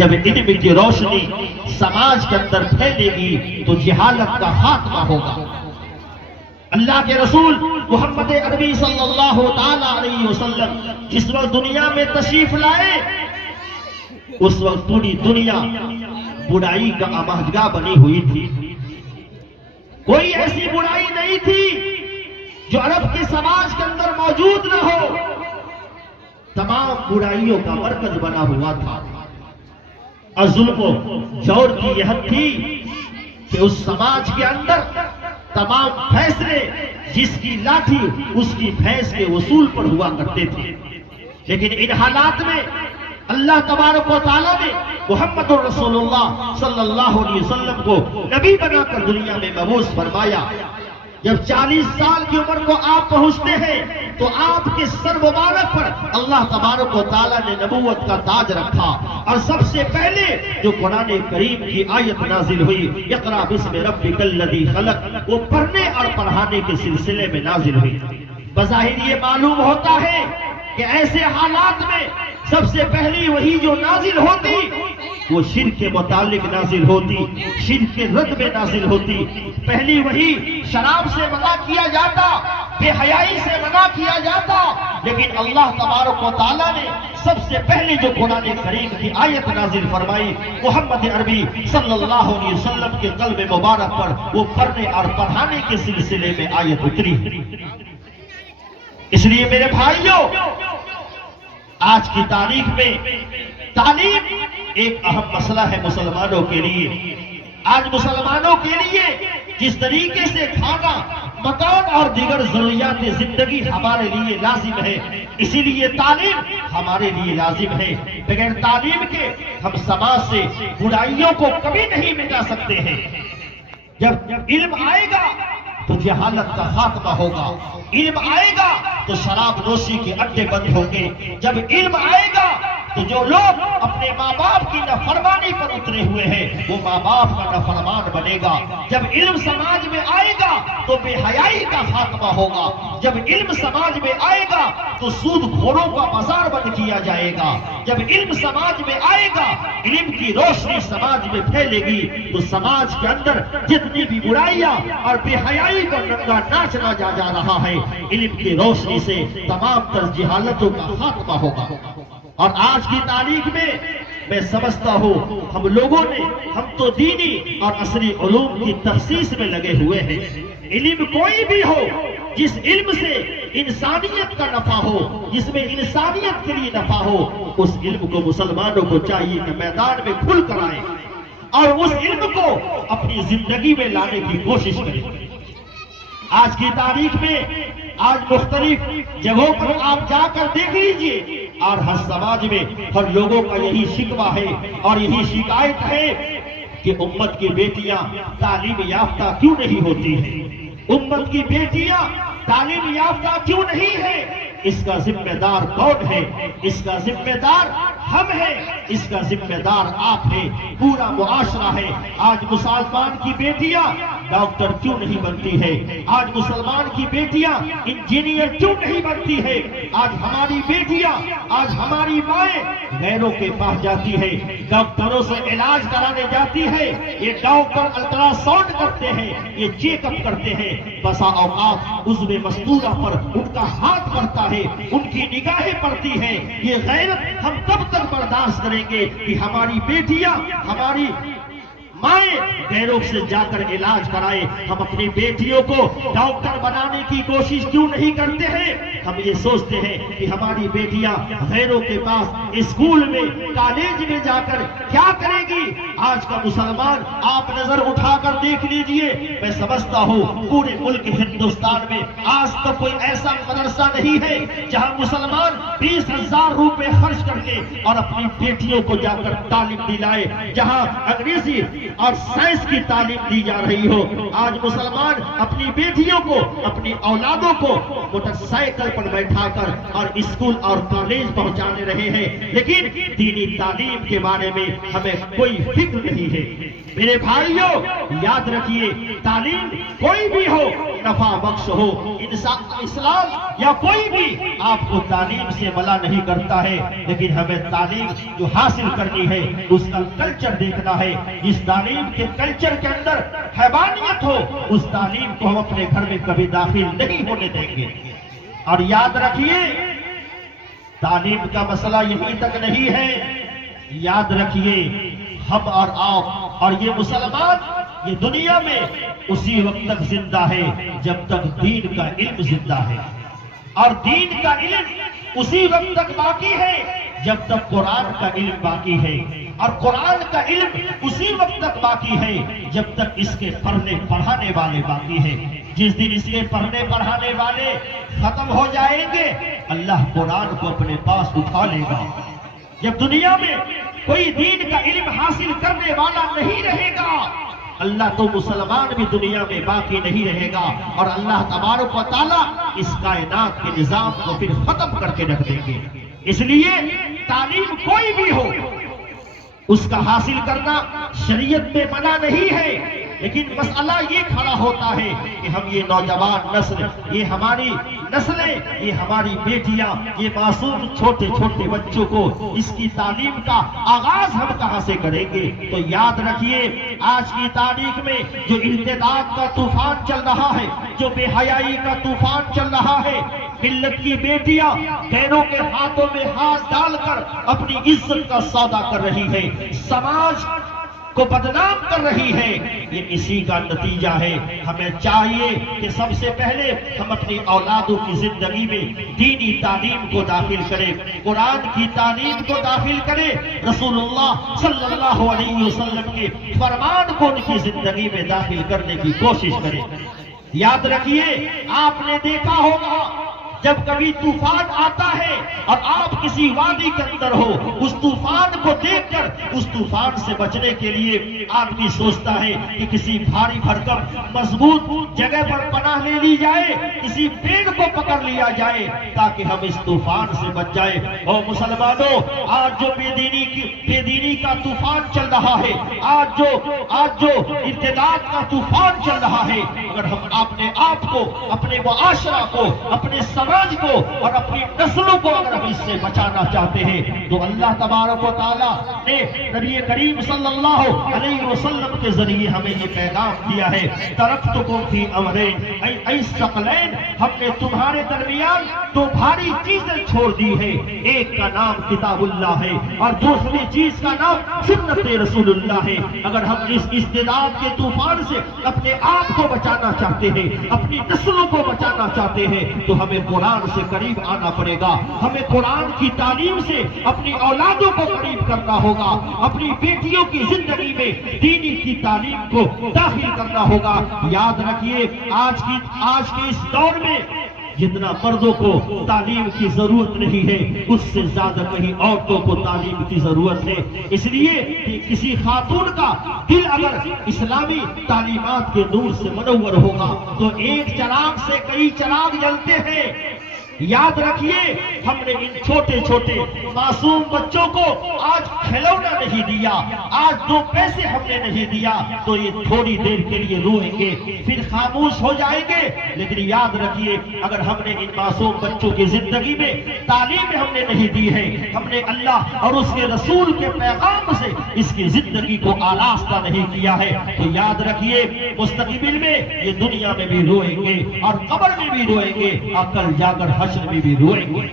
جب علم کی روشنی سماج کے اندر پھیلے گی تو جہالت کا خاتمہ ہوگا۔ اللہ کے رسول محمد عربی صلی اللہ تعالی علیہ وسلم جس وقت دنیا میں تشریف لائے، اس وقت پوری دنیا برائی کا آماجگاہ بنی ہوئی تھی۔ کوئی ایسی برائی نہیں تھی جو عرب کے سماج کے اندر موجود نہ ہو، تمام برائیوں کا مرکز بنا ہوا تھا۔ اور ظلم و جور کی یہ حد تھی کہ اس سماج کے اندر تمام فیصلے جس کی لاٹھی اس کی بھینس کے وصول پر ہوا کرتے تھے۔ لیکن ان حالات میں اللہ تبارک و تعالیٰ نے محمد رسول اللہ صلی اللہ علیہ وسلم کو نبی بنا کر دنیا میں مبعوث فرمایا۔ جب 40 سال کی عمر کو آپ پہنچتے ہیں تو آپ کے سر مبارک پر اللہ تبارک و تعالیٰ نے نبوت کا تاج رکھا، اور سب سے پہلے جو قرآن کریم کی آیت نازل ہوئی اقرأ باسم ربک الذی خلق، وہ پڑھنے اور پڑھانے کے سلسلے میں نازل ہوئی۔ بظاہر یہ معلوم ہوتا ہے کہ ایسے حالات میں سب سے پہلی وہی جو نازل ہوتی وہ شرک کے متعلق نازل ہوتی، شرک کے رد میں نازل ہوتی۔ پہلی وہی شراب سے منع کیا جاتا، بے حیائی سے منع کیا جاتا، لیکن اللہ تبارک و تعالیٰ نے سب سے پہلے جو قرآن کریم کی آیت نازل فرمائی محمد عربی صلی اللہ علیہ وسلم کے قلب مبارک پر، وہ پڑھنے اور پڑھانے کے سلسلے میں آیت اتری۔ اس لیے میرے بھائیوں، آج کی تاریخ میں تعلیم ایک اہم مسئلہ ہے مسلمانوں کے لیے۔ آج مسلمانوں کے لیے جس طریقے سے کھانا، مکان اور دیگر ضروریات زندگی ہمارے لیے لازم ہے، اسی لیے تعلیم ہمارے لیے لازم ہے۔ بغیر تعلیم کے ہم سماج سے برائیوں کو کبھی نہیں مٹا سکتے ہیں۔ جب علم آئے گا تو جہالت کا خاتمہ ہوگا، علم آئے گا تو شراب نوشی کے اڈے بند ہوں گے، جب علم آئے گا تو جو لوگ اپنے ماں باپ کی نافرمانی پر اترے ہوئے ہیں وہ ماں باپ کا نافرمان بنے گا، جب علم سماج میں آئے گا تو بے حیائی کا خاتمہ ہوگا، جب علم سماج میں آئے گا تو سود خوروں کا بازار بند کیا جائے گا، جب علم سماج میں آئے گا، علم کی روشنی سماج میں پھیلے گی تو سماج کے اندر جتنی بھی برائیاں اور بے حیائی کا ننگا ناچنا جا رہا ہے، علم کی روشنی سے تمام تر جہالتوں کا خاتمہ ہوگا۔ اور آج کی تاریخ میں سمجھتا ہوں ہم تو دینی اور عصری علوم کی تخصیص میں لگے ہوئے ہیں۔ علم کوئی بھی ہو، جس علم سے انسانیت کا نفع ہو، جس میں انسانیت کے لیے نفع ہو، اس علم کو مسلمانوں کو چاہیے کہ میدان میں کھل کر آئے اور اس علم کو اپنی زندگی میں لانے کی کوشش کریں۔ آج کی تاریخ میں آج مختلف جگہوں پر آپ جا کر دیکھ لیجئے، اور ہر سماج میں ہر لوگوں کا یہی شکوہ ہے اور یہی شکایت ہے کہ امت کی بیٹیاں تعلیم یافتہ کیوں نہیں ہوتی ہیں، امت کی بیٹیاں تعلیم یافتہ کیوں نہیں ہے۔ اس کا ذمہ دار کون ہے؟ اس کا ذمہ دار ہم ہیں، اس کا ذمہ دار آپ ہیں، پورا معاشرہ ہے۔ آج مسلمان کی بیٹیاں ڈاکٹر کیوں نہیں بنتی ہے؟ آج مسلمان کی بیٹیاں انجینئر کیوں نہیں بنتی ہے؟ آج ہماری بیٹیاں، آج ہماری مائیں غیروں کے پاس جاتی ہے، ڈاکٹروں سے علاج کرانے جاتی ہے، یہ ڈاکٹر الٹرا ساؤنڈ کرتے ہیں، یہ چیک اپ کرتے ہیں، بسا اوقات عضو مستورہ پر ان کا ہاتھ پڑتا ہے، ان کی نگاہیں پڑتی ہیں۔ یہ غیرت ہم کب تک برداشت کریں گے کہ ہماری بیٹیاں، ہماری مائیں غیروں سے جا کر علاج کرائے؟ ہم اپنی بیٹیوں کو ڈاکٹر بنانے کی کوشش کیوں نہیں کرتے ہیں؟ ہم یہ سوچتے ہیں کہ ہماری بیٹیاں غیروں کے پاس اسکول میں، کالج میں جا کر کیا کرے گی؟ آج کا مسلمان آپ نظر اٹھا کر دیکھ لیجئے، میں سمجھتا ہوں پورے ملک ہندوستان میں آج تک کوئی ایسا مدرسہ نہیں ہے جہاں مسلمان 20,000 روپے خرچ کر کے اور اپنی بیٹیوں کو جا کر تعلیم دلائے، جہاں انگریزی اور سائنس کی تعلیم دی جا رہی ہو۔ آج مسلمان اپنی بیٹیوں کو، اپنی اولادوں کو موٹر سائیکل پر بیٹھا کر اور اسکول اور کالج پہنچانے رہے ہیں، لیکن دینی تعلیم کے بارے میں ہمیں کوئی فکر نہیں ہے۔ میرے بھائیوں، یاد رکھیے، تعلیم کوئی بھی ہو، نفع بخش ہو۔ اسلام یا کوئی بھی آپ کو تعلیم سے ملا نہیں کرتا ہے، لیکن ہمیں تعلیم جو حاصل کرنی ہے اس کا کلچر دیکھنا ہے۔ جس تعلیم کے کلچر کے اندر حیوانیت ہو، اس تعلیم کو ہم اپنے گھر میں کبھی داخل نہیں ہونے دیں گے۔ اور یاد رکھیے، تعلیم کا مسئلہ یہیں تک نہیں ہے، یاد رکھیے ہم اور آپ اور یہ مسلمان یہ دنیا میں اسی وقت تک زندہ ہے جب تک دین کا علم زندہ ہے، اور دین کا علم اسی وقت تک باقی ہے جب تک قرآن کا علم باقی ہے، اور قرآن کا علم اسی وقت تک باقی ہے جب تک اس کے پڑھنے پڑھانے والے باقی ہیں۔ جس دن اس کے پڑھنے پڑھانے والے ختم ہو جائیں گے، اللہ قرآن کو اپنے پاس اٹھا لے گا۔ جب دنیا میں کوئی دین کا علم حاصل کرنے والا نہیں رہے گا، اللہ تو مسلمان بھی دنیا میں باقی نہیں رہے گا، اور اللہ تبارک و تعالیٰ اس کائنات کے نظام کو پھر ختم کر کے رکھ دیں گے۔ اس لیے تعلیم کوئی بھی ہو، اس کا حاصل کرنا شریعت میں منع نہیں ہے، لیکن مسئلہ یہ کھڑا ہوتا ہے کہ ہم یہ نوجوان نسل، یہ ہماری نسلیں، یہ ہماری بیٹیاں، یہ معصوم چھوٹے چھوٹے بچوں کو اس کی تعلیم کا آغاز ہم کہاں سے کریں گے؟ تو یاد رکھیے، آج کی تاریخ میں جو ارتداد کا طوفان چل رہا ہے، جو بے حیائی کا طوفان چل رہا ہے، ملت کی بیٹیاں غیروں کے ہاتھوں میں ہاتھ ڈال کر اپنی عزت کا سودا کر رہی ہے، سماج کو بدنام کر رہی ہے، یہ اسی کا نتیجہ ہے۔ ہمیں چاہیے کہ سب سے پہلے ہم اپنی اولادوں کی زندگی میں دینی تعلیم کو داخل کریں، قرآن کی تعلیم کو داخل کریں، رسول اللہ صلی اللہ علیہ وسلم کے فرمان کو ان کی زندگی میں داخل کرنے کی کوشش کریں۔ یاد رکھیے، آپ نے دیکھا ہوگا جب کبھی طوفان آتا ہے اور آپ کسی وادی کے اندر ہو، اس طوفان کو دیکھ کر اس طوفان سے بچنے کے لیے آدمی سوچتا ہے کہ کسی بھاری بھرکم مضبوط جگہ پر پناہ لے لی جائے، کسی پیڑ کو پکڑ لیا جائے تاکہ ہم اس طوفان سے بچ جائے۔ اور مسلمانوں، آج جو بے دینی کا طوفان چل رہا ہے، آج جو ارتداد کا طوفان چل رہا ہے، اگر ہم اپنے آپ کو، اپنے معاشرہ کو، اپنے سماج کو اور اپنی نسلوں کو اگر ہم اس سے بچانا چاہتے ہیں تو اللہ تبارک و تعالیٰ نے نبی کریم صلی اللہ علیہ وسلم کے ذریعے ہمیں یہ پیغام دیا ہے، ترکتکم فی امرین ای ثقلین، ہم نے تمہارے درمیان دو بھاری چیزیں چھوڑ دی ہے، ایک کا نام کتاب اللہ ہے اور دوسری چیز کا نام سنت رسول اللہ ہے۔ اگر ہم اس ارتداد کے طوفان سے اپنے آپ کو بچانا چاہتے ہیں، اپنی نسلوں کو بچانا چاہتے ہیں، تو ہمیں قرآن سے قریب آنا پڑے گا، ہمیں قرآن کی تعلیم سے اپنی اولادوں کو قریب کرنا ہوگا، اپنی بیٹیوں کی زندگی میں دینی کی تعلیم کو داخل کرنا ہوگا۔ یاد رکھیے، آج کے اس دور میں جتنا مردوں کو تعلیم کی ضرورت نہیں ہے، اس سے زیادہ کہیں عورتوں کو تعلیم کی ضرورت ہے۔ اس لیے کہ کسی خاتون کا دل اگر اسلامی تعلیمات کے نور سے منور ہوگا تو ایک چراغ سے کئی چراغ جلتے ہیں۔ یاد رکھیے، ہم نے ان چھوٹے چھوٹے معصوم بچوں کو آج کھلونا نہیں دیا، آج دو پیسے ہم نے نہیں دیا تو یہ تھوڑی دیر کے لیے روئیں گے، پھر خاموش ہو جائیں گے۔ لیکن یاد رکھیے، اگر ہم نے ان معصوم بچوں کی زندگی میں تعلیم ہم نے نہیں دی ہے، ہم نے اللہ اور اس کے رسول کے پیغام سے اس کی زندگی کو آراستہ نہیں کیا ہے، تو یاد رکھیے مستقبل میں یہ دنیا میں بھی روئیں گے اور قبر میں بھی روئیں گے، اور کل جا کر حشر میں بھی روئیں گے۔